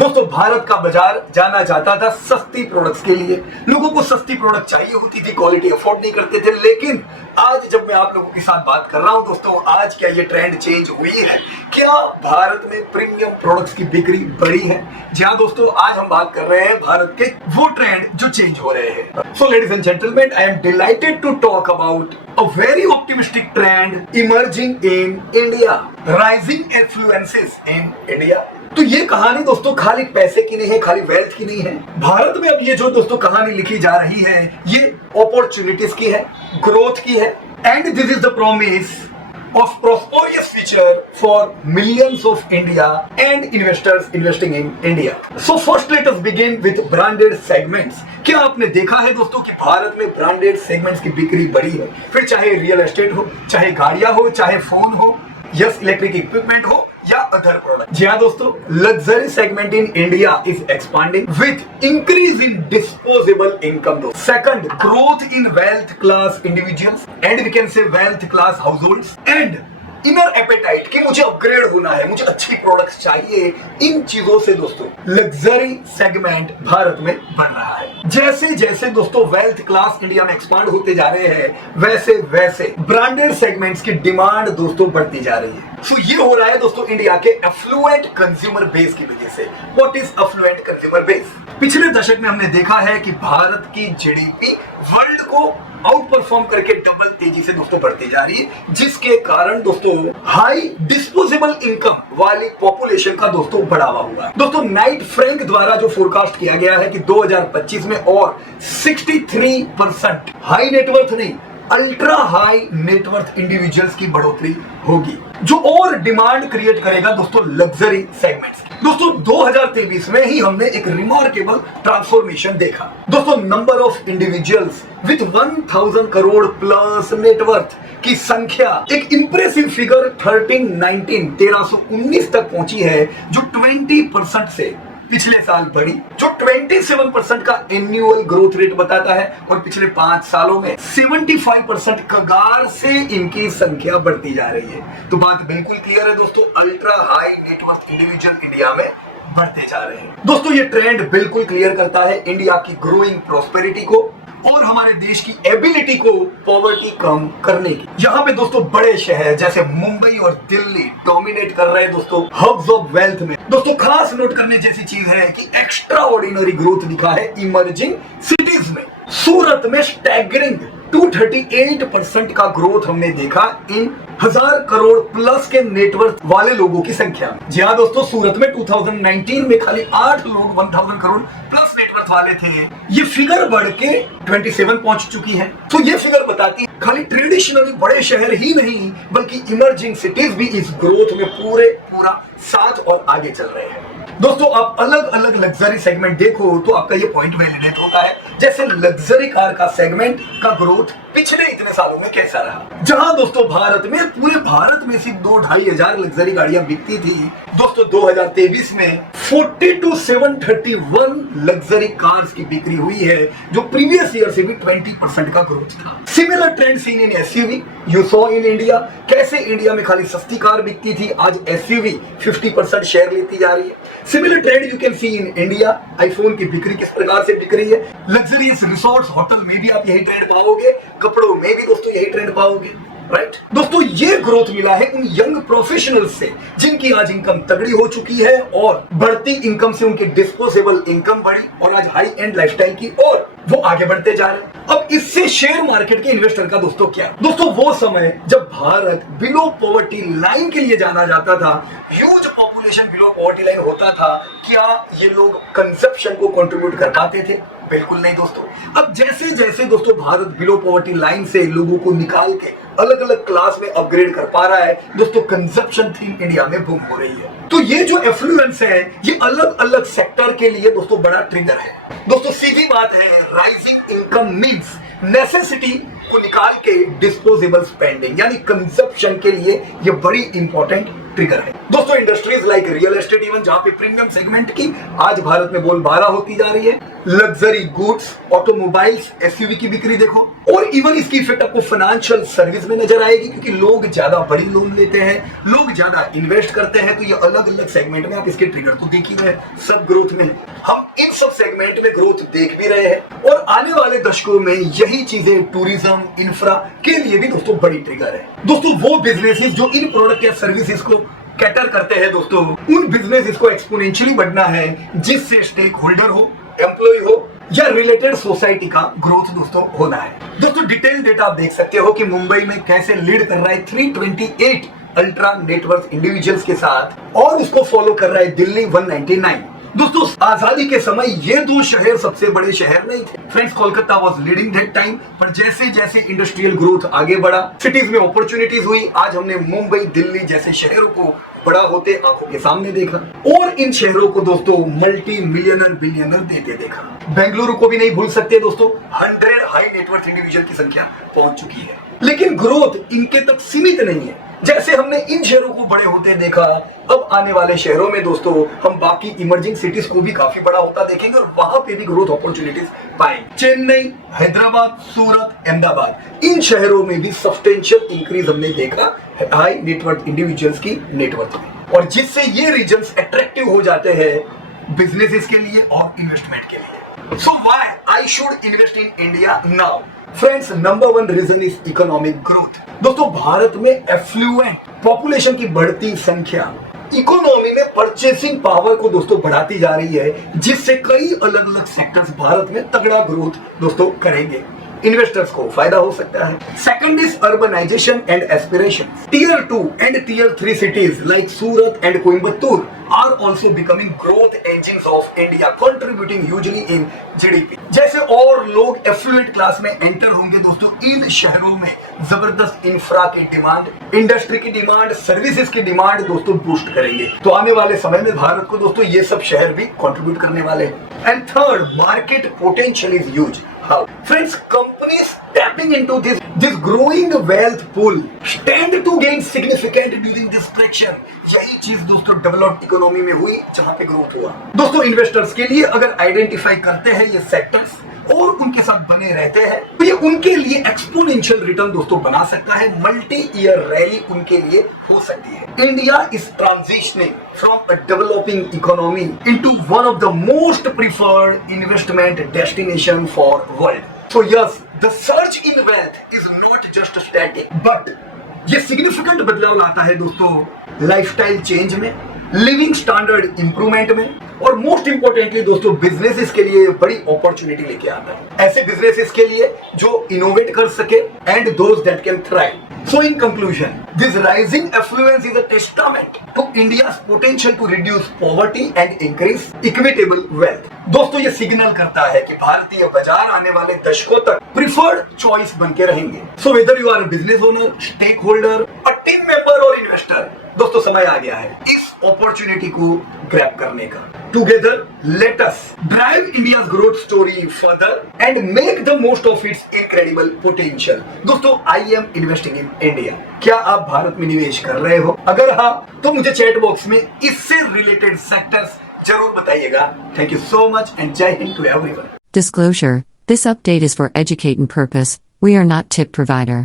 दोस्तों भारत का बाजार जाना जाता था सस्ती प्रोडक्ट्स के लिए। लोगों को सस्ती प्रोडक्ट चाहिए होती थी, क्वालिटी अफोर्ड नहीं करते थे। लेकिन आज जब मैं आप लोगों के साथ बात कर रहा हूं दोस्तों, आज क्या ये ट्रेंड चेंज हुई है? क्या भारत में प्रीमियम प्रोडक्ट्स की बिक्री बढ़ी है? जी हाँ दोस्तों, आज हम बात कर रहे हैं भारत के वो ट्रेंड जो चेंज हो रहे हैं। So ladies and gentleman, I am delighted to talk about a very optimistic trend emerging in India, rising influences in India। तो ये कहानी दोस्तों खाली पैसे की नहीं है, खाली वेल्थ की नहीं है। भारत में अब ये जो दोस्तों कहानी लिखी जा रही है, ये अपॉर्चुनिटीज की है, ग्रोथ की है, and this is the promise of prosperous future for millions of India and investors investing in India. So first let us begin with branded segments. क्या आपने देखा है दोस्तों कि भारत में ब्रांडेड सेगमेंट्स की बिक्री बढ़ी है? फिर चाहे रियल एस्टेट हो, चाहे गाड़ियां हो, चाहे फोन हो, यस इलेक्ट्रिक इक्विपमेंट हो या अदर प्रोडक्ट। जी हाँ दोस्तों, luxury segment in India is expanding with increase in disposable income. Second, growth in wealth class individuals and we can say wealth class households and inner appetite कि मुझे upgrade होना है, मुझे अच्छी प्रोडक्ट्स चाहिए। इन चीजों से दोस्तों लग्जरी सेगमेंट भारत में बढ़ रहा है। जैसे जैसे दोस्तों वेल्थ क्लास इंडिया में एक्सपांड होते जा रहे हैं, वैसे वैसे ब्रांडेड सेगमेंट्स की डिमांड दोस्तों बढ़ती जा रही है। सो ये हो रहा है दोस्तों इंडिया के एफ्लुएंट कंज्यूमर बेस की वजह से। What is affluent consumer base? पिछले दशक में हमने देखा है कि भारत की जीडीपी वर्ल्ड को आउट परफॉर्म करके डबल तेजी से दोस्तों बढ़ती जा रही है, जिसके कारण दोस्तों हाई डिस्पोजेबल इनकम वाली पॉपुलेशन का दोस्तों बढ़ावा हुआ। दोस्तों नाइट फ्रैंक द्वारा जो फोरकास्ट किया गया है कि 2025 में और 63% हाई नेटवर्थ नहीं, अल्ट्रा हाई नेटवर्थ इंडिविजुअल्स की बढ़ोतरी होगी, जो और डिमांड क्रिएट करेगा दोस्तों लग्जरी सेगमेंट्स। दोस्तों 2023 में ही हमने एक रिमार्केबल ट्रांसफॉर्मेशन देखा। दोस्तों number of individuals with 1000 crore plus net worth की संख्या एक इंप्रेसिव फिगर 1319 तक पहुंची है, जो 20% से पिछले साल बढ़ी, जो 27% का एनुअल ग्रोथ रेट बताता है, और पिछले 5 सालों में 75% कगार से इनकी संख्या बढ़ती जा रही है। तो बात बिल्कुल क्लियर है दोस्तों, ultra high net worth individual India में बढ़ते जा रहे हैं। दोस्तों ये ट्रेंड बिल्कुल क्लियर करता है इंडिया की ग्रोइंग प्रॉस्पेरिटी को और हमारे देश की एबिलिटी को पॉवर्टी कम करने की। यहाँ पे दोस्तों बड़े शहर जैसे मुंबई और दिल्ली डोमिनेट कर रहे हैं दोस्तों हब्स ऑफ वेल्थ में। दोस्तों खास नोट करने जैसी चीज है कि एक्स्ट्रा ऑर्डिनरी ग्रोथ दिखा है इमर्जिंग सिटीज में। सूरत में स्टैगरिंग 238% का ग्रोथ हमने देखा इन 1000 करोड़ प्लस के नेटवर्थ वाले लोगों की संख्या में। जी हाँ दोस्तों, सूरत में 2019 में खाली 8 लोग 1000 करोड़ प्लस नेटवर्थ वाले थे। ये फिगर बढ़ के 27 पहुंच चुकी है। तो ये फिगर बताती है खाली ट्रेडिशनली बड़े शहर ही नहीं बल्कि इमर्जिंग सिटीज भी इस ग्रोथ में पूरा साथ और आगे चल रहे हैं। दोस्तों आप अलग अलग लग्जरी सेगमेंट देखो तो आपका ये पॉइंट वैलिडेट होता है। जैसे लग्जरी कार का सेगमेंट का ग्रोथ पिछले इतने सालों में कैसा रहा, जहां दोस्तों भारत में पूरे भारत में सिर्फ 2-2.5 हजार लग्जरी गाड़ियां बिकती थी। दोस्तों 2023 में 40 to 731 लग्जरी कार्स की बिक्री हुई है, जो प्रीवियस ईयर से भी 20% का ग्रोथ था। Similar trend seen in SUV you saw in India. कैसे इंडिया में खाली सस्ती कार बिकती थी, आज एसयूवी 50% शेयर लेती जा रही है। Similar trend you can see in India. IPhone की बिक्री किस प्रकार से बिक रही है, लग्जरियस रिसोर्ट्स होटल में भी आप यही ट्रेंड पाओगे, कपड़ों में भी दोस्तों यही ट्रेंड पाओगे, राइट। दोस्तों ये ग्रोथ मिला है उन यंग प्रोफेशनल्स से जिनकी आज इनकम तगड़ी हो चुकी है, और बढ़ती इनकम से उनकी डिस्पोजेबल इनकम बढ़ी और आज हाई एंड लाइफस्टाइल की और वो आगे बढ़ते जा रहे हैं। अब इससे शेयर मार्केट के इन्वेस्टर का दोस्तों क्या? दोस्तों वो समय जब भारत बिलो पॉवर्टी लाइन के लिए जाना जाता था, huge population below poverty line होता था, क्या ये लोग कंजप्शन को कंट्रीब्यूट कर पाते थे? बिल्कुल नहीं दोस्तों। अब जैसे जैसे दोस्तों भारत बिलो पॉवर्टी लाइन से लोगों को निकाल के अलग अलग क्लास में अपग्रेड कर पा रहा है दोस्तों, कंजप्शन थीम इंडिया में बूम हो रही है। तो ये जो एफ्लुएंस है ये अलग अलग सेक्टर के लिए दोस्तों बड़ा ट्रिगर है। दोस्तों सीधी बात है, राइजिंग इनकम मींस नेसेसिटी को निकाल के डिस्पोजेबल स्पेंडिंग यानी कंजप्शन के लिए ये बड़ी इंपॉर्टेंट ट्रिगर है। दोस्तों industries like real estate even जहां पे प्रीमियम सेगमेंट की आज भारत में बोलबाला होती जा रही है, लग्जरी गुड्स, ऑटोमोबाइल्स, एसयूवी की बिक्री देखो, और और इवन इसकी इफेक्ट आपको फाइनेंशियल सर्विस में नजर आएगी, क्योंकि लोग ज्यादा बड़ी लोन लेते हैं, लोग ज्यादा इन्वेस्ट करते हैं, तो ये अलग अलग सेगमेंट में आप इसके ट्रिगर तो देख ही रहे हैं, सब ग्रोथ में हम इन सब सेगमेंट में ग्रोथ देख भी रहे हैं। और आने वाले दशकों में यही चीजें टूरिज्म इंफ्रा के लिए भी दोस्तों बड़ी ट्रिगर है। दोस्तों वो बिजनेसेस जो इन प्रोडक्ट या सर्विसेज को कैटर करते हैं दोस्तों, उन बिजनेसेस को एक्सपोनेंशियली बढ़ना है, जिससे स्टेक होल्डर हो, एम्प्लॉय हो या रिलेटेड सोसाइटी का ग्रोथ दोस्तों होना है। दोस्तों डिटेल डेटा आप देख सकते हो कि मुंबई में कैसे लीड कर रहा है 328 अल्ट्रा नेटवर्थ इंडिविजुअल्स के साथ, और उसको फॉलो कर रहा है दिल्ली 199। दोस्तों आजादी के समय ये दो शहर सबसे बड़े शहर नहीं थे friends, Kolkata was leading that time, पर जैसे जैसे इंडस्ट्रियल ग्रोथ आगे बढ़ा, सिटीज में अपॉर्चुनिटीज हुई, आज हमने मुंबई दिल्ली जैसे शहरों को बड़ा होते आंखों के सामने देखा, और इन शहरों को दोस्तों मल्टी मिलियनर बिलियनर देते देखा। बेंगलुरु को भी नहीं भूल सकते दोस्तों, 100 हाई नेटवर्थ इंडिविजुअल की संख्या पहुंच चुकी है। लेकिन ग्रोथ इनके तक सीमित नहीं है, जैसे हमने इन शहरों को बड़े होते देखा, अब आने वाले शहरों में दोस्तों हम बाकी इमर्जिंग सिटीज को भी काफी बड़ा होता देखेंगे, और वहां पे भी ग्रोथ अपॉर्चुनिटीज पाएंगे। चेन्नई, हैदराबाद, सूरत, अहमदाबाद, इन शहरों में भी सब्सटेंशियल इंक्रीज हमने देखा हाई नेटवर्थ इंडिविजुअल्स की नेटवर्थ में, और जिससे ये रीजन्स अट्रैक्टिव हो जाते हैं बिजनेसेस के लिए और इन्वेस्टमेंट के लिए। So why I should invest in India now? Friends, number 1 reason is economic growth. दोस्तों भारत में एफ्लुएंट पॉपुलेशन की बढ़ती संख्या इकोनॉमी में परचेसिंग पावर को दोस्तों बढ़ाती जा रही है, जिससे कई अलग अलग सेक्टर्स भारत में तगड़ा ग्रोथ दोस्तों करेंगे, इन्वेस्टर्स को फायदा हो सकता है। Second is urbanisation and aspiration. Tier 2 and tier 3 cities like Surat and Coimbatore are also becoming growth engines of India, contributing hugely in GDP। जैसे और लोग एफ्लुएंट क्लास में एंटर होंगे दोस्तों, इन शहरों में जबरदस्त इंफ्रा की डिमांड, इंडस्ट्री की डिमांड, सर्विसेज की डिमांड दोस्तों बूस्ट करेंगे, तो आने वाले समय में भारत को दोस्तों ये सब शहर भी कंट्रीब्यूट करने वाले हैं। And third, market potential is huge. How? Friends, companies tapping into this growing wealth pool stand to gain significant during this correction। यही चीज दोस्तों डेवलप्ड इकोनॉमी में हुई, जहां पे ग्रोथ हुआ। दोस्तों इन्वेस्टर्स के लिए अगर आइडेंटिफाई करते हैं ये सेक्टर्स और उनके साथ बने रहते हैं, तो ये उनके लिए एक्सपोनेंशियल रिटर्न दोस्तों बना सकता है, मल्टी ईयर रैली उनके लिए हो सकती है। India is transitioning from a developing economy into one of the most preferred investment destination for world. So yes, the surge in wealth is not just static, but ये significant बदलाव लाता है दोस्तों लाइफस्टाइल चेंज में, living standard improvement में, और most importantly दोस्तों businesses के लिए बड़ी अपॉर्चुनिटी लेके आता है, ऐसे बिजनेसेस के लिए जो इनोवेट कर सके and those that can thrive. So in conclusion, this rising affluence is a testament to India's potential to reduce poverty and increase equitable wealth। दोस्तों ये सिग्नल करता है कि भारतीय बाजार आने वाले दशकों तक प्रिफर्ड चॉइस बन के रहेंगे। So whether you are a business owner, stakeholder, a team member or investor, दोस्तों समय आ गया है इस अपॉर्चुनिटी को ग्रैब करने का। Together, let us drive India's growth story further and make the most of its incredible potential। दोस्तों, I am investing in India। क्या आप भारत में निवेश कर रहे हो? अगर हाँ, तो मुझे चैट बॉक्स में इससे रिलेटेड सेक्टर्स जरूर बताइएगा। Thank you so much and Jai Hind to everyone। Disclosure: This update is for educating purpose. We are not tip provider.